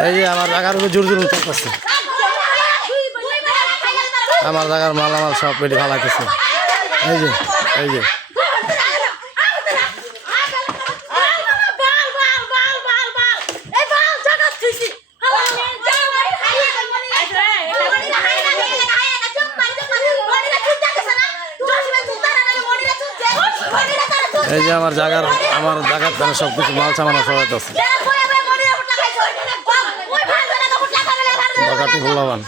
এই যে আমার জায়গার উপরে জোর জোর উঠতেছে, আমার জায়গার মালামাল সব পেটে ফালাইতেছে। এই যে এই যে এই যে আমার জায়গার তারা সবকিছু মাল সামানা সরাইতেছে। বকাটি ভোলাবান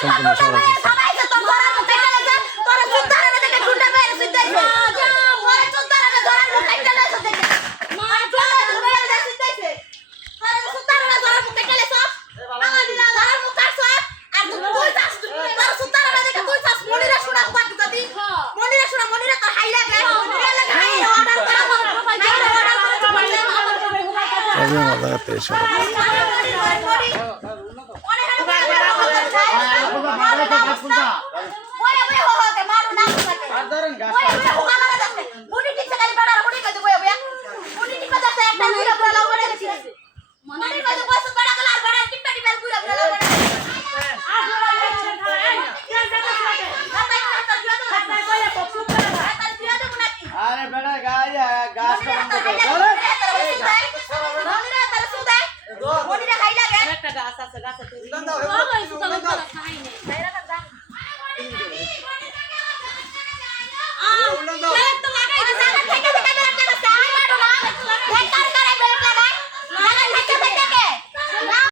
সম্পূর্ণ সরাইতেছে। গাছ আছে